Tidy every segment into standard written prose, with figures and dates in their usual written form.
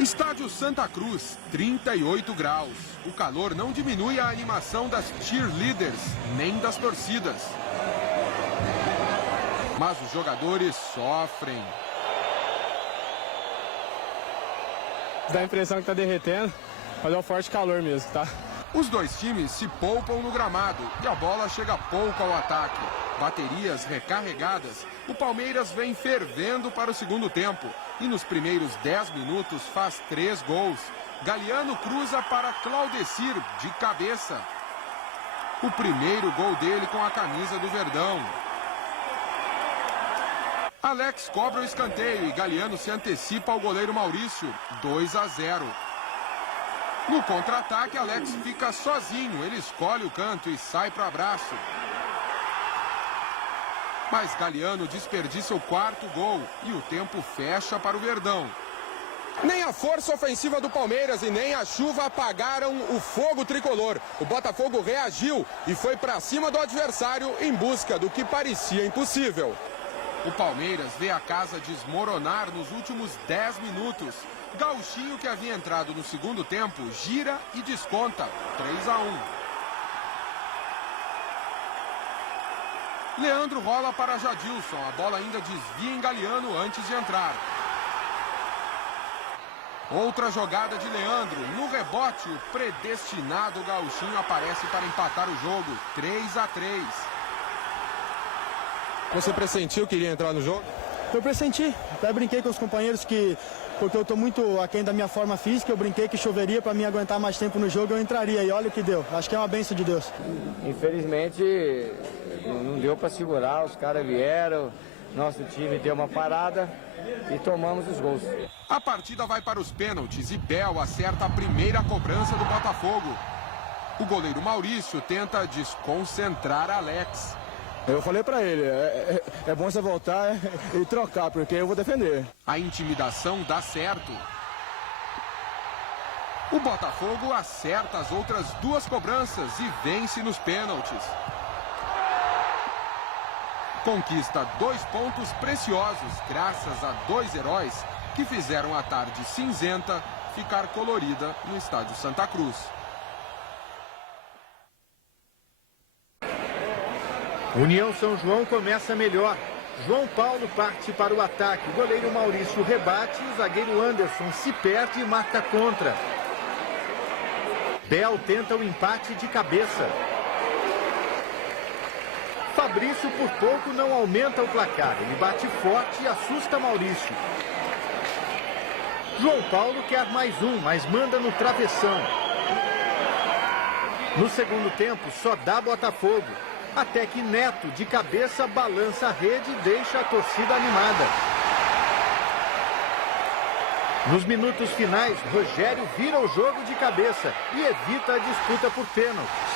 Estádio Santa Cruz, 38 graus. O calor não diminui a animação das cheerleaders, nem das torcidas. Mas os jogadores sofrem. Dá a impressão que tá derretendo, mas é um forte calor mesmo, tá? Os dois times se poupam no gramado e a bola chega pouco ao ataque. Baterias recarregadas, o Palmeiras vem fervendo para o segundo tempo. E nos primeiros 10 minutos faz 3 gols. Galeano cruza para Claudecir de cabeça. O primeiro gol dele com a camisa do Verdão. Alex cobra o escanteio e Galeano se antecipa ao goleiro Maurício, 2-0. No contra-ataque, Alex fica sozinho, ele escolhe o canto e sai para o abraço. Mas Galeano desperdiça o quarto gol e o tempo fecha para o Verdão. Nem a força ofensiva do Palmeiras e nem a chuva apagaram o fogo tricolor. O Botafogo reagiu e foi para cima do adversário em busca do que parecia impossível. O Palmeiras vê a casa desmoronar nos últimos 10 minutos. Gauchinho, que havia entrado no segundo tempo, gira e desconta, 3-1. Leandro rola para Jadilson, a bola ainda desvia em Galeano antes de entrar. Outra jogada de Leandro, no rebote, o predestinado Gauchinho aparece para empatar o jogo, 3-3. Você pressentiu que iria entrar no jogo? Eu pressenti, até brinquei com os companheiros que, porque eu estou muito aquém da minha forma física, eu brinquei que choveria para mim aguentar mais tempo no jogo, eu entraria e olha o que deu, acho que é uma bênção de Deus. Infelizmente não deu para segurar, os caras vieram, nosso time deu uma parada e tomamos os gols. A partida vai para os pênaltis e Bel acerta a primeira cobrança do Botafogo. O goleiro Maurício tenta desconcentrar Alex. Eu falei pra ele, é bom você voltar e trocar, porque eu vou defender. A intimidação dá certo. O Botafogo acerta as outras 2 cobranças e vence nos pênaltis. Conquista 2 pontos preciosos graças a 2 heróis que fizeram a tarde cinzenta ficar colorida no estádio Santa Cruz. União São João começa melhor. João Paulo parte para o ataque. O goleiro Maurício rebate. O zagueiro Anderson se perde e marca contra. Bel tenta o empate de cabeça. Fabrício por pouco não aumenta o placar. Ele bate forte e assusta Maurício. João Paulo quer mais um, mas manda no travessão. No segundo tempo só dá Botafogo. Até que Neto, de cabeça, balança a rede e deixa a torcida animada. Nos minutos finais, Rogério vira o jogo de cabeça e evita a disputa por pênaltis.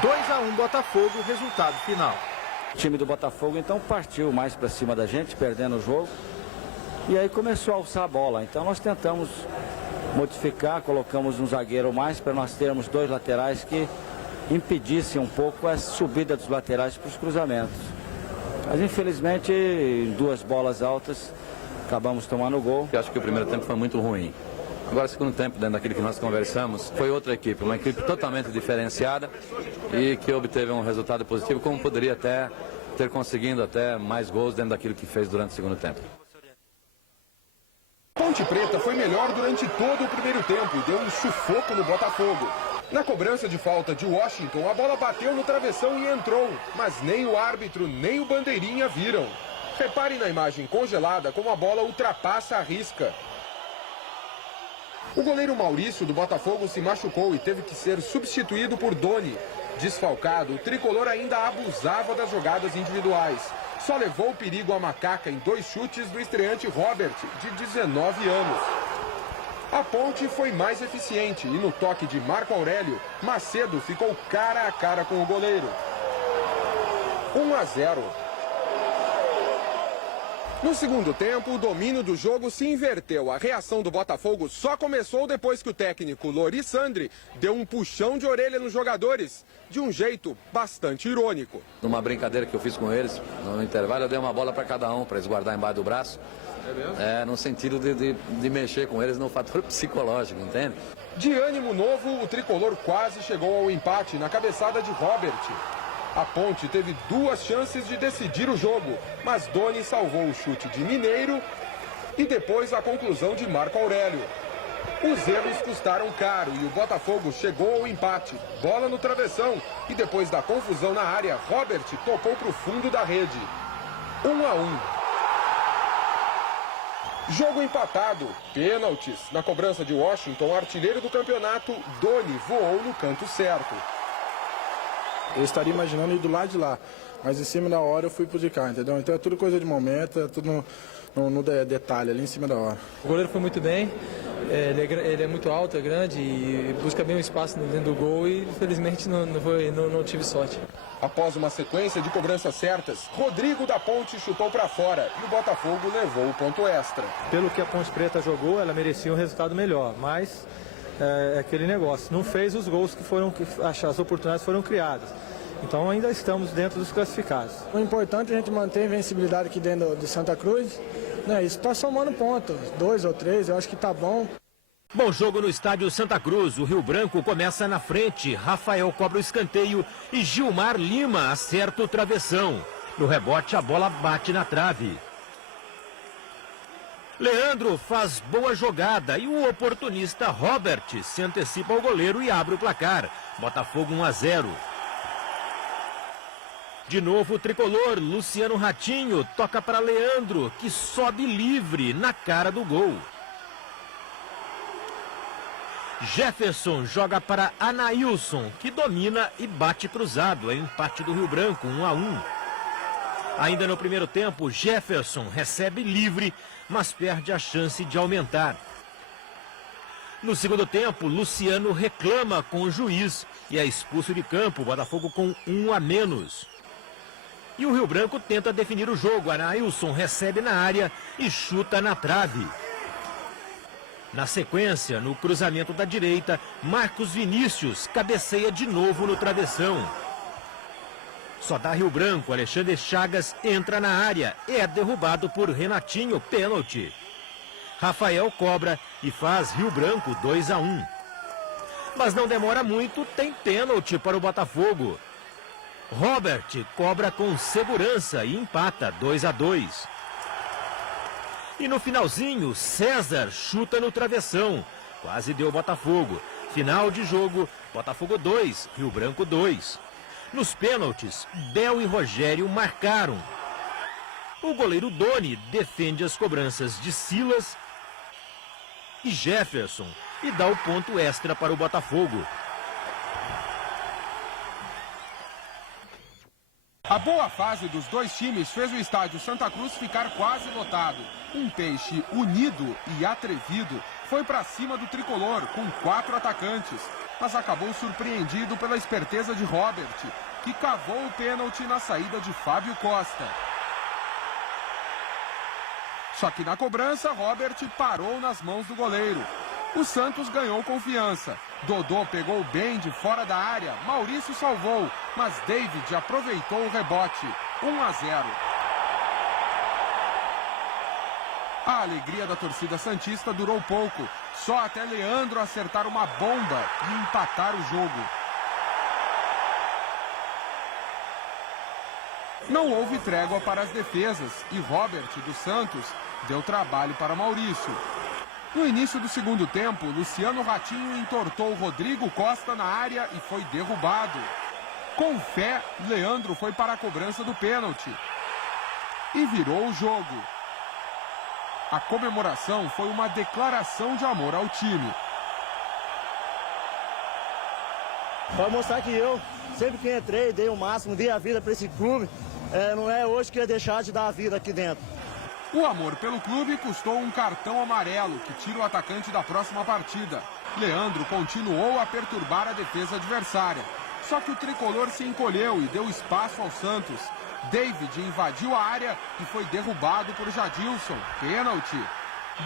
2-1 Botafogo, resultado final. O time do Botafogo então partiu mais para cima da gente, perdendo o jogo. E aí começou a alçar a bola. Então nós tentamos modificar, colocamos um zagueiro mais para nós termos 2 laterais que impedisse um pouco a subida dos laterais para os cruzamentos. Mas infelizmente, em 2 bolas altas, acabamos tomando o gol. Eu acho que o primeiro tempo foi muito ruim. Agora, o segundo tempo, dentro daquilo que nós conversamos, foi outra equipe, uma equipe totalmente diferenciada e que obteve um resultado positivo, como poderia até ter conseguido até mais gols dentro daquilo que fez durante o segundo tempo. Ponte Preta foi melhor durante todo o primeiro tempo e deu um sufoco no Botafogo. Na cobrança de falta de Washington, a bola bateu no travessão e entrou, mas nem o árbitro nem o bandeirinha viram. Reparem na imagem congelada como a bola ultrapassa a risca. O goleiro Maurício do Botafogo se machucou e teve que ser substituído por Doni. Desfalcado, o tricolor ainda abusava das jogadas individuais. Só levou perigo à macaca em 2 chutes do estreante Robert, de 19 anos. A Ponte foi mais eficiente e no toque de Marco Aurélio, Macedo ficou cara a cara com o goleiro. 1-0. No segundo tempo, o domínio do jogo se inverteu. A reação do Botafogo só começou depois que o técnico Lori Sandri deu um puxão de orelha nos jogadores, de um jeito bastante irônico. Numa brincadeira que eu fiz com eles, no intervalo eu dei uma bola para cada um, para eles guardar embaixo do braço. É mesmo? No sentido de mexer com eles no fator psicológico, entende? De ânimo novo, o tricolor quase chegou ao empate na cabeçada de Robert. A Ponte teve 2 chances de decidir o jogo, mas Doni salvou o chute de Mineiro e depois a conclusão de Marco Aurélio. Os erros custaram caro e o Botafogo chegou ao empate. Bola no travessão e depois da confusão na área, Robert tocou para o fundo da rede. 1-1. Jogo empatado, pênaltis. Na cobrança de Washington, artilheiro do campeonato, Doni voou no canto certo. Eu estaria imaginando ir do lado de lá, mas em cima da hora eu fui pro de cá, entendeu? Então é tudo coisa de momento, é tudo no detalhe, ali em cima da hora. O goleiro foi muito bem, ele é muito alto, é grande e busca bem o espaço dentro do gol e infelizmente não tive sorte. Após uma sequência de cobranças certas, Rodrigo da Ponte chutou para fora e o Botafogo levou o ponto extra. Pelo que a Ponte Preta jogou, ela merecia um resultado melhor, mas é aquele negócio, não fez os gols as oportunidades foram criadas. Então ainda estamos dentro dos classificados. O importante é a gente manter a invencibilidade aqui dentro de Santa Cruz. Isso está somando pontos, 2 ou 3, eu acho que está bom. Bom jogo no estádio Santa Cruz. O Rio Branco começa na frente. Rafael cobra o escanteio e Gilmar Lima acerta o travessão. No rebote, a bola bate na trave. Leandro faz boa jogada e o oportunista Robert se antecipa ao goleiro e abre o placar. Botafogo 1-0. De novo o tricolor, Luciano Ratinho toca para Leandro, que sobe livre na cara do gol. Jefferson joga para Anailson, que domina e bate cruzado. É empate do Rio Branco, 1-1. Ainda no primeiro tempo, Jefferson recebe livre, mas perde a chance de aumentar. No segundo tempo, Luciano reclama com o juiz e é expulso de campo, Botafogo com 1 a menos. E o Rio Branco tenta definir o jogo. Anailson recebe na área e chuta na trave. Na sequência, no cruzamento da direita, Marcos Vinícius cabeceia de novo no travessão. Só dá Rio Branco, Alexandre Chagas entra na área e é derrubado por Renatinho, pênalti. Rafael cobra e faz Rio Branco 2-1. Mas não demora muito, tem pênalti para o Botafogo. Robert cobra com segurança e empata 2-2. E no finalzinho, César chuta no travessão. Quase deu Botafogo. Final de jogo, Botafogo 2, Rio Branco 2. Nos pênaltis, Bel e Rogério marcaram. O goleiro Doni defende as cobranças de Silas e Jefferson e dá o ponto extra para o Botafogo. A boa fase dos dois times fez o estádio Santa Cruz ficar quase lotado. Um Peixe unido e atrevido foi para cima do tricolor com 4 atacantes, mas acabou surpreendido pela esperteza de Robert, que cavou o pênalti na saída de Fábio Costa. Só que na cobrança, Robert parou nas mãos do goleiro. O Santos ganhou confiança. Dodô pegou bem de fora da área, Maurício salvou, mas David aproveitou o rebote. 1-0. A alegria da torcida santista durou pouco, só até Leandro acertar uma bomba e empatar o jogo. Não houve trégua para as defesas e Robert dos Santos deu trabalho para Maurício. No início do segundo tempo, Luciano Ratinho entortou Rodrigo Costa na área e foi derrubado. Com fé, Leandro foi para a cobrança do pênalti e virou o jogo. A comemoração foi uma declaração de amor ao time. Para mostrar que eu, sempre que entrei, dei o máximo, dei a vida para esse clube. Não é hoje que ia deixar de dar a vida aqui dentro. O amor pelo clube custou um cartão amarelo que tira o atacante da próxima partida. Leandro continuou a perturbar a defesa adversária. Só que o tricolor se encolheu e deu espaço ao Santos. David invadiu a área e foi derrubado por Jadilson. Pênalti.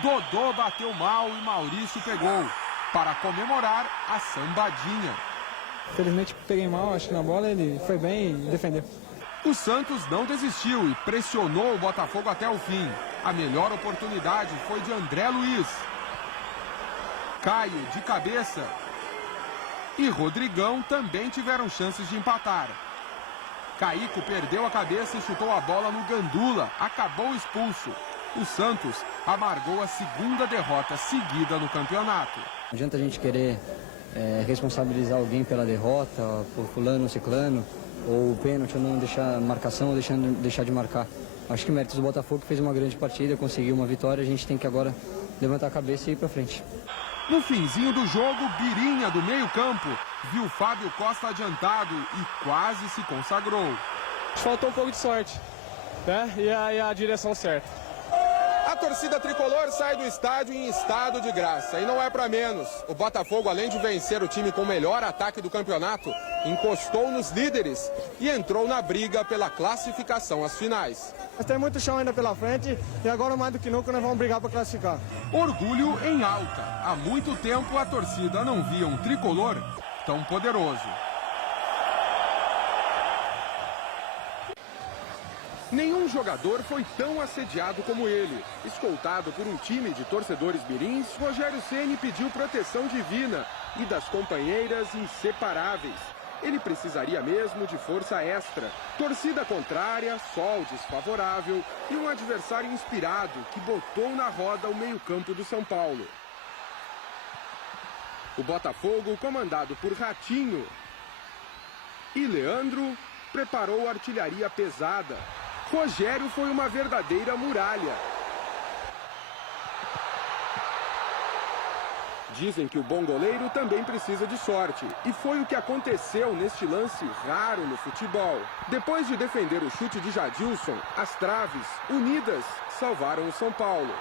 Dodô bateu mal e Maurício pegou. Para comemorar a sambadinha. Felizmente peguei mal, acho que na bola ele foi bem e defendeu. O Santos não desistiu e pressionou o Botafogo até o fim. A melhor oportunidade foi de André Luiz. Caio de cabeça. E Rodrigão também tiveram chances de empatar. Caico perdeu a cabeça e chutou a bola no Gandula. Acabou expulso. O Santos amargou a segunda derrota seguida no campeonato. Não adianta a gente querer responsabilizar alguém pela derrota, por fulano ou ciclano, ou pênalti, ou não deixar marcação, ou deixar de marcar. Acho que o mérito do Botafogo fez uma grande partida, conseguiu uma vitória, a gente tem que agora levantar a cabeça e ir pra frente. No finzinho do jogo, Birinha, do meio-campo, viu Fábio Costa adiantado e quase se consagrou. Faltou um pouco de sorte, né? E a direção certa. A torcida tricolor sai do estádio em estado de graça. E não é para menos. O Botafogo, além de vencer o time com o melhor ataque do campeonato, encostou nos líderes e entrou na briga pela classificação às finais. Mas tem muito chão ainda pela frente e agora mais do que nunca nós vamos brigar para classificar. Orgulho em alta. Há muito tempo a torcida não via um tricolor tão poderoso. Nenhum jogador foi tão assediado como ele. Escoltado por um time de torcedores mirins, Rogério Ceni pediu proteção divina e das companheiras inseparáveis. Ele precisaria mesmo de força extra, torcida contrária, sol desfavorável e um adversário inspirado que botou na roda o meio-campo do São Paulo. O Botafogo, comandado por Ratinho e Leandro, preparou artilharia pesada. Rogério foi uma verdadeira muralha. Dizem que o bom goleiro também precisa de sorte. E foi o que aconteceu neste lance raro no futebol. Depois de defender o chute de Jadilson, as traves, unidas, salvaram o São Paulo.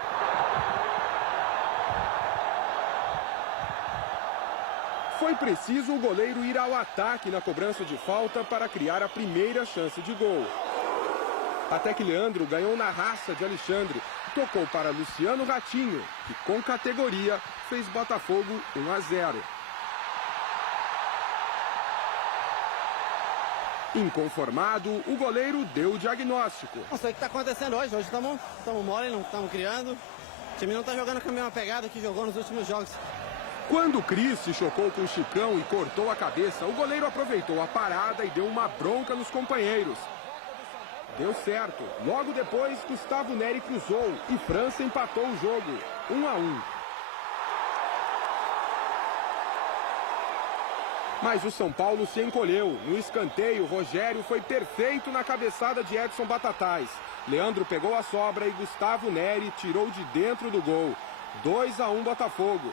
Foi preciso o goleiro ir ao ataque na cobrança de falta para criar a primeira chance de gol. Até que Leandro ganhou na raça de Alexandre. Tocou para Luciano Ratinho, que com categoria fez Botafogo 1-0. Inconformado, o goleiro deu o diagnóstico. Não sei o que está acontecendo hoje. Hoje estamos mole, não estamos criando. O time não está jogando com a mesma pegada que jogou nos últimos jogos. Quando o Cris se chocou com o Chicão e cortou a cabeça, o goleiro aproveitou a parada e deu uma bronca nos companheiros. Deu certo. Logo depois, Gustavo Neri cruzou e França empatou o jogo, 1-1. Mas o São Paulo se encolheu. No escanteio, Rogério foi perfeito na cabeçada de Edson Batatais. Leandro pegou a sobra e Gustavo Neri tirou de dentro do gol. 2-1 Botafogo.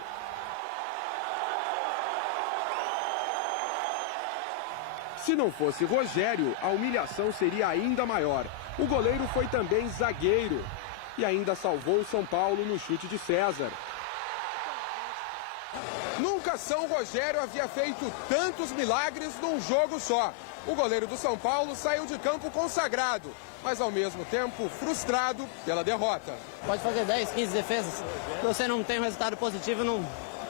Se não fosse Rogério, a humilhação seria ainda maior. O goleiro foi também zagueiro e ainda salvou o São Paulo no chute de César. Nunca São Rogério havia feito tantos milagres num jogo só. O goleiro do São Paulo saiu de campo consagrado, mas ao mesmo tempo frustrado pela derrota. Pode fazer 10, 15 defesas. Se você não tem um resultado positivo,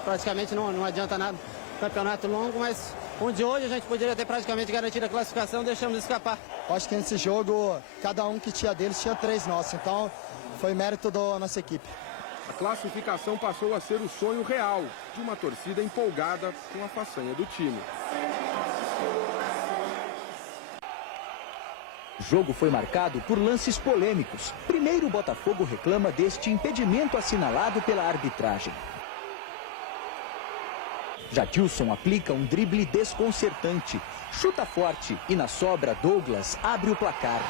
praticamente não adianta nada. Campeonato longo, mas onde hoje a gente poderia ter praticamente garantido a classificação, deixamos escapar. Acho que nesse jogo, cada um que tinha deles tinha 3 nossos, então foi mérito da nossa equipe. A classificação passou a ser o sonho real de uma torcida empolgada com a façanha do time. O jogo foi marcado por lances polêmicos. Primeiro, o Botafogo reclama deste impedimento assinalado pela arbitragem. Jadilson aplica um drible desconcertante, chuta forte e na sobra Douglas abre o placar.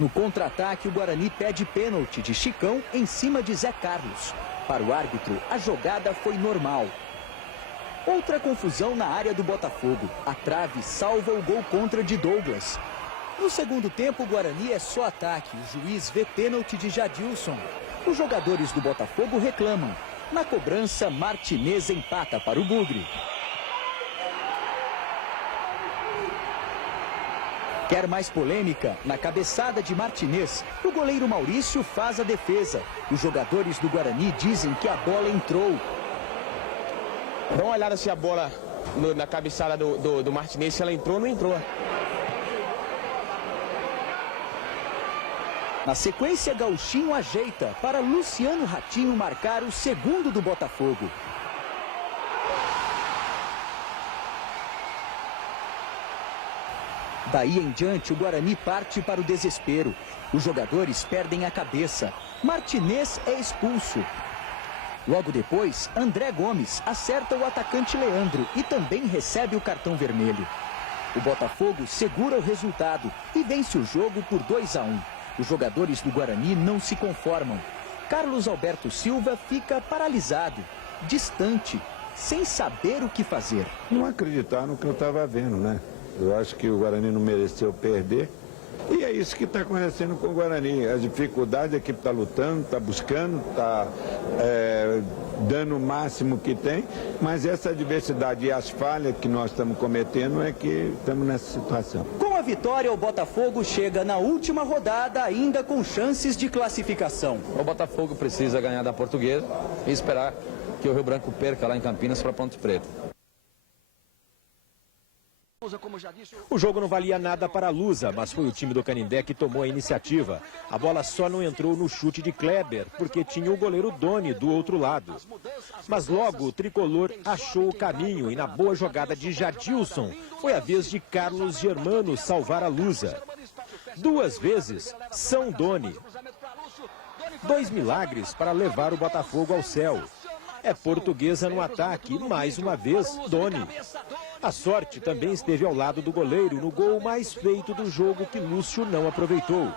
No contra-ataque, o Guarani pede pênalti de Chicão em cima de Zé Carlos. Para o árbitro, a jogada foi normal. Outra confusão na área do Botafogo. A trave salva o gol contra de Douglas. No segundo tempo, o Guarani é só ataque. O juiz vê pênalti de Jadilson. Os jogadores do Botafogo reclamam. Na cobrança, Martinez empata para o Bugre. Quer mais polêmica? Na cabeçada de Martinez, o goleiro Maurício faz a defesa. Os jogadores do Guarani dizem que a bola entrou. Dá uma olhada se a bola na cabeçada do Martinez, se ela entrou ou não entrou. Na sequência, Gauchinho ajeita para Luciano Ratinho marcar o segundo do Botafogo. Daí em diante, o Guarani parte para o desespero. Os jogadores perdem a cabeça. Martinez é expulso. Logo depois, André Gomes acerta o atacante Leandro e também recebe o cartão vermelho. O Botafogo segura o resultado e vence o jogo por 2-1. Os jogadores do Guarani não se conformam. Carlos Alberto Silva fica paralisado, distante, sem saber o que fazer. Não acreditar no que eu estava vendo, né? Eu acho que o Guarani não mereceu perder. E é isso que está acontecendo com o Guarani. As dificuldades, a equipe está lutando, está buscando, está dando o máximo que tem, mas essa adversidade e as falhas que nós estamos cometendo é que estamos nessa situação. Com a vitória, o Botafogo chega na última rodada ainda com chances de classificação. O Botafogo precisa ganhar da Portuguesa e esperar que o Rio Branco perca lá em Campinas para Ponte Preta. O jogo não valia nada para a Lusa, mas foi o time do Canindé que tomou a iniciativa. A bola só não entrou no chute de Kleber, porque tinha o goleiro Doni do outro lado. Mas logo o tricolor achou o caminho e na boa jogada de Jadilson, foi a vez de Carlos Germano salvar a Lusa. 2 vezes, São Doni. 2 milagres para levar o Botafogo ao céu. É Portuguesa no ataque, mais uma vez, Doni. A sorte também esteve ao lado do goleiro no gol mais feito do jogo que Lúcio não aproveitou.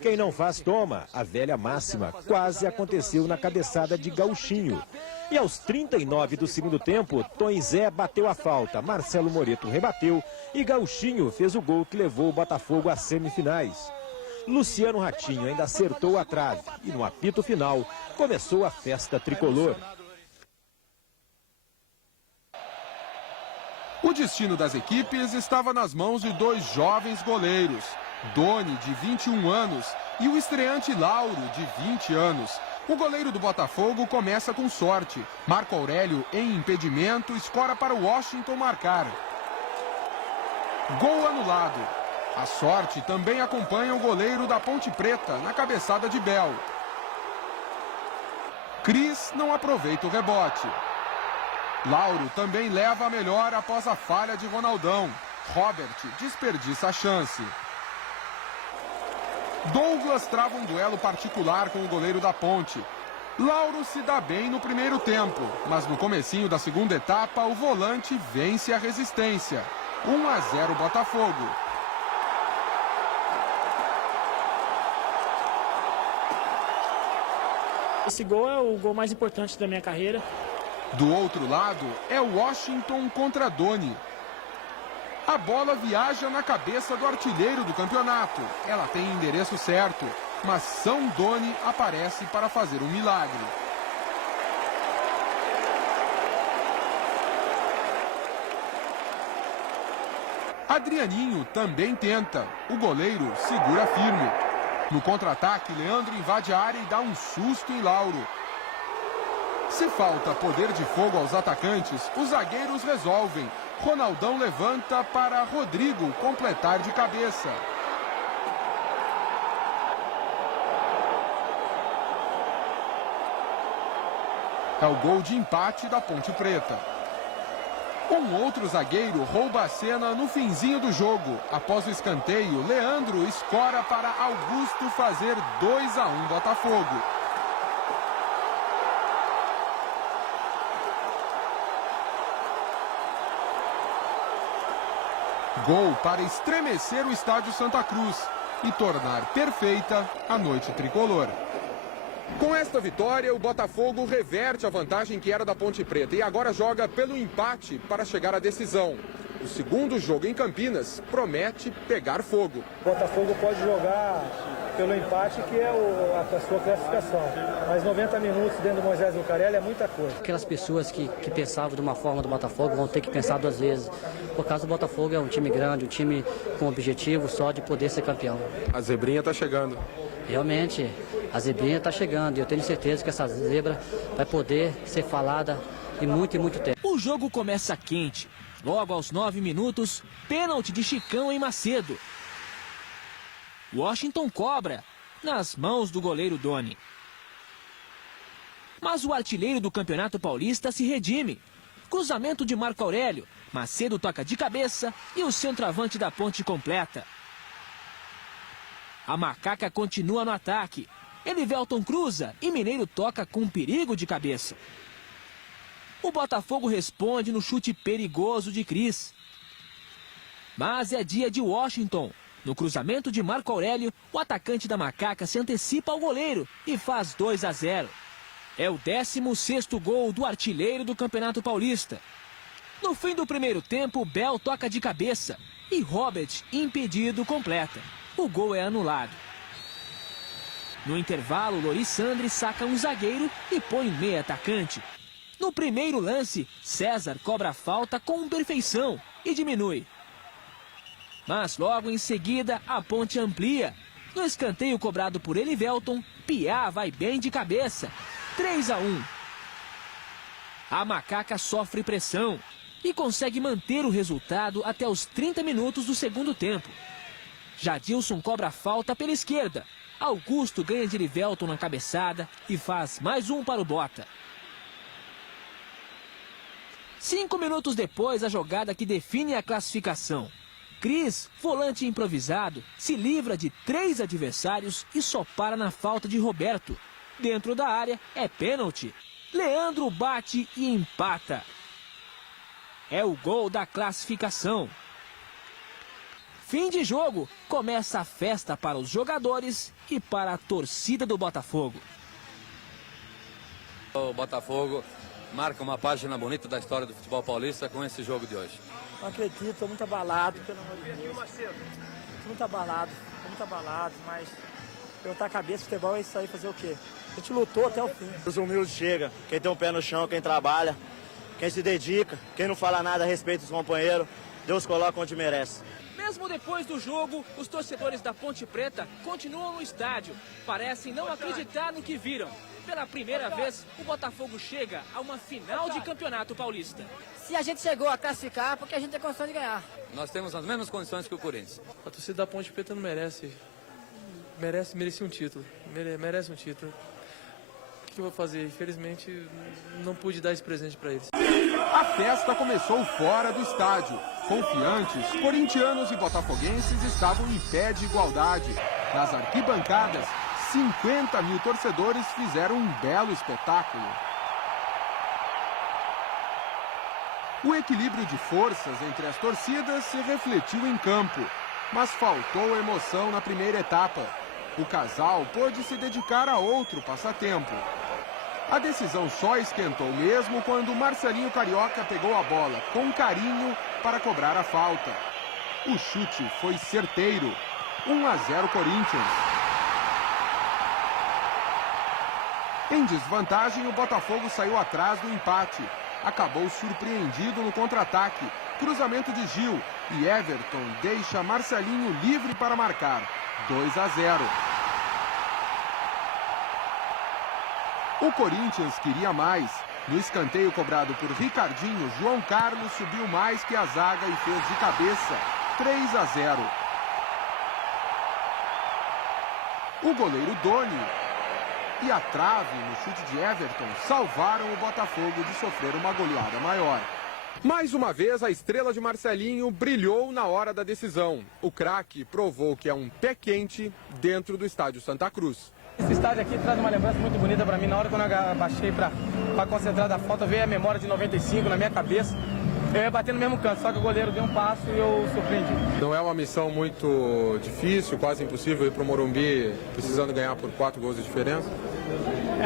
Quem não faz, toma. A velha máxima quase aconteceu na cabeçada de Gauchinho. E aos 39 do segundo tempo, Tonzé bateu a falta, Marcelo Moreto rebateu e Gauchinho fez o gol que levou o Botafogo às semifinais. Luciano Ratinho ainda acertou a trave e no apito final começou a festa tricolor. O destino das equipes estava nas mãos de 2 jovens goleiros, Doni, de 21 anos, e o estreante Lauro, de 20 anos. O goleiro do Botafogo começa com sorte. Marco Aurélio, em impedimento, escora para o Washington marcar. Gol anulado. A sorte também acompanha o goleiro da Ponte Preta, na cabeçada de Bel. Cris não aproveita o rebote. Lauro também leva a melhor após a falha de Ronaldão. Robert desperdiça a chance. Douglas trava um duelo particular com o goleiro da Ponte. Lauro se dá bem no primeiro tempo, mas no comecinho da segunda etapa o volante vence a resistência. 1-0 Botafogo. Esse gol é o gol mais importante da minha carreira. Do outro lado, é Washington contra Doni. A bola viaja na cabeça do artilheiro do campeonato. Ela tem endereço certo, mas São Doni aparece para fazer um milagre. Adrianinho também tenta. O goleiro segura firme. No contra-ataque, Leandro invade a área e dá um susto em Lauro. Se falta poder de fogo aos atacantes, os zagueiros resolvem. Ronaldão levanta para Rodrigo completar de cabeça. É o gol de empate da Ponte Preta. Um outro zagueiro rouba a cena no finzinho do jogo. Após o escanteio, Leandro escora para Augusto fazer 2-1 Botafogo. Gol para estremecer o estádio Santa Cruz e tornar perfeita a noite tricolor. Com esta vitória, o Botafogo reverte a vantagem que era da Ponte Preta e agora joga pelo empate para chegar à decisão. O segundo jogo em Campinas promete pegar fogo. O Botafogo pode jogar pelo empate, que é a sua classificação. Mas 90 minutos dentro do Moisés Lucarelli é muita coisa. Aquelas pessoas que pensavam de uma forma do Botafogo vão ter que pensar duas vezes. Por causa do Botafogo é um time grande, um time com objetivo só de poder ser campeão. A zebrinha está chegando. Realmente, a zebrinha está chegando e eu tenho certeza que essa zebra vai poder ser falada em muito tempo. O jogo começa quente. Logo aos 9 minutos, pênalti de Chicão em Macedo. Washington cobra, nas mãos do goleiro Doni. Mas o artilheiro do Campeonato Paulista se redime. Cruzamento de Marco Aurélio, Macedo toca de cabeça e o centroavante da Ponte completa. A Macaca continua no ataque. Elivelton cruza e Mineiro toca com perigo de cabeça. O Botafogo responde no chute perigoso de Cris. Mas é dia de Washington. No cruzamento de Marco Aurélio, o atacante da Macaca se antecipa ao goleiro e faz 2-0. É o 16º gol do artilheiro do Campeonato Paulista. No fim do primeiro tempo, Bel toca de cabeça e Robert, impedido, completa. O gol é anulado. No intervalo, Lorissandre saca um zagueiro e põe um meia atacante. No primeiro lance, César cobra a falta com perfeição e diminui. Mas logo em seguida, a Ponte amplia. No escanteio cobrado por Elivelton, Piá vai bem de cabeça. 3-1. A Macaca sofre pressão e consegue manter o resultado até os 30 minutos do segundo tempo. Jadilson cobra a falta pela esquerda. Augusto ganha de Elivelton na cabeçada e faz mais um para o Bota. 5 minutos depois, a jogada que define a classificação. Cris, volante improvisado, se livra de 3 adversários e só para na falta de Roberto. Dentro da área é pênalti. Leandro bate e empata. É o gol da classificação. Fim de jogo, começa a festa para os jogadores e para a torcida do Botafogo. O Botafogo marca uma página bonita da história do futebol paulista com esse jogo de hoje. Não acredito, estou muito abalado, pelo amor de Deus. Estou muito abalado, mas perguntar a cabeça, futebol é isso aí, fazer o quê? A gente lutou até o fim. Os humildes chegam, quem tem um pé no chão, quem trabalha, quem se dedica, quem não fala nada a respeito dos companheiros, Deus coloca onde merece. Mesmo depois do jogo, os torcedores da Ponte Preta continuam no estádio. Parecem não acreditar no que viram. Pela primeira vez, o Botafogo chega a uma final de Campeonato Paulista. Se a gente chegou a classificar, porque a gente tem condição de ganhar. Nós temos as mesmas condições que o Corinthians. A torcida da Ponte Preta não merece. Merecia um título. Merece um título. O que eu vou fazer? Infelizmente, não pude dar esse presente para eles. A festa começou fora do estádio. Confiantes, corintianos e botafoguenses estavam em pé de igualdade. Nas arquibancadas, 50 mil torcedores fizeram um belo espetáculo. O equilíbrio de forças entre as torcidas se refletiu em campo, mas faltou emoção na primeira etapa. O casal pôde se dedicar a outro passatempo. A decisão só esquentou mesmo quando Marcelinho Carioca pegou a bola com carinho para cobrar a falta. O chute foi certeiro. 1-0 Corinthians. Em desvantagem, o Botafogo saiu atrás do empate. Acabou surpreendido no contra-ataque. Cruzamento de Gil e Everton deixa Marcelinho livre para marcar. 2-0. O Corinthians queria mais. No escanteio cobrado por Ricardinho, João Carlos subiu mais que a zaga e fez de cabeça. 3-0. O goleiro Doni e a trave no chute de Everton salvaram o Botafogo de sofrer uma goleada maior. Mais uma vez, a estrela de Marcelinho brilhou na hora da decisão. O craque provou que é um pé quente dentro do estádio Santa Cruz. Esse estádio aqui traz uma lembrança muito bonita para mim. Na hora quando eu baixei para concentrar da falta, veio a memória de 95 na minha cabeça. Eu ia bater no mesmo canto, só que o goleiro deu um passo e eu surpreendi. Não é uma missão muito difícil, quase impossível ir para o Morumbi precisando ganhar por 4 gols de diferença?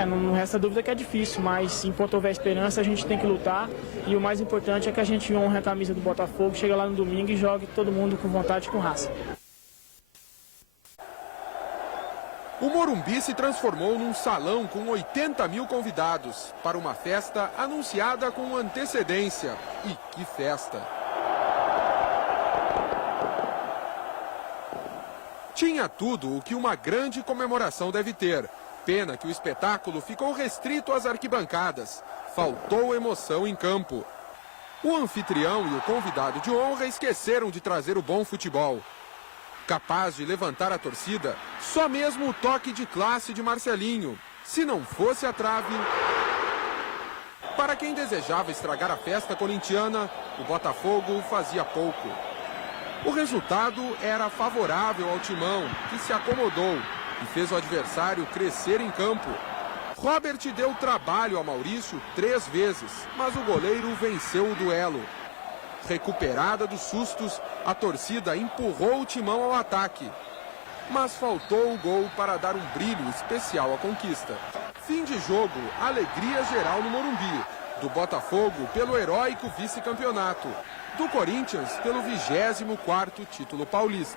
Não resta dúvida que é difícil, mas enquanto houver esperança a gente tem que lutar. E o mais importante é que a gente honre a camisa do Botafogo, chega lá no domingo e jogue todo mundo com vontade e com raça. O Morumbi se transformou num salão com 80 mil convidados para uma festa anunciada com antecedência. E que festa! Tinha tudo o que uma grande comemoração deve ter. Pena que o espetáculo ficou restrito às arquibancadas. Faltou emoção em campo. O anfitrião e o convidado de honra esqueceram de trazer o bom futebol. Capaz de levantar a torcida, só mesmo o toque de classe de Marcelinho. Se não fosse a trave... Para quem desejava estragar a festa corintiana, o Botafogo fazia pouco. O resultado era favorável ao Timão, que se acomodou e fez o adversário crescer em campo. Robert deu trabalho a Maurício 3 vezes, mas o goleiro venceu o duelo. Recuperada dos sustos, a torcida empurrou o Timão ao ataque. Mas faltou o gol para dar um brilho especial à conquista. Fim de jogo, alegria geral no Morumbi. Do Botafogo pelo heróico vice-campeonato. Do Corinthians pelo 24º título paulista.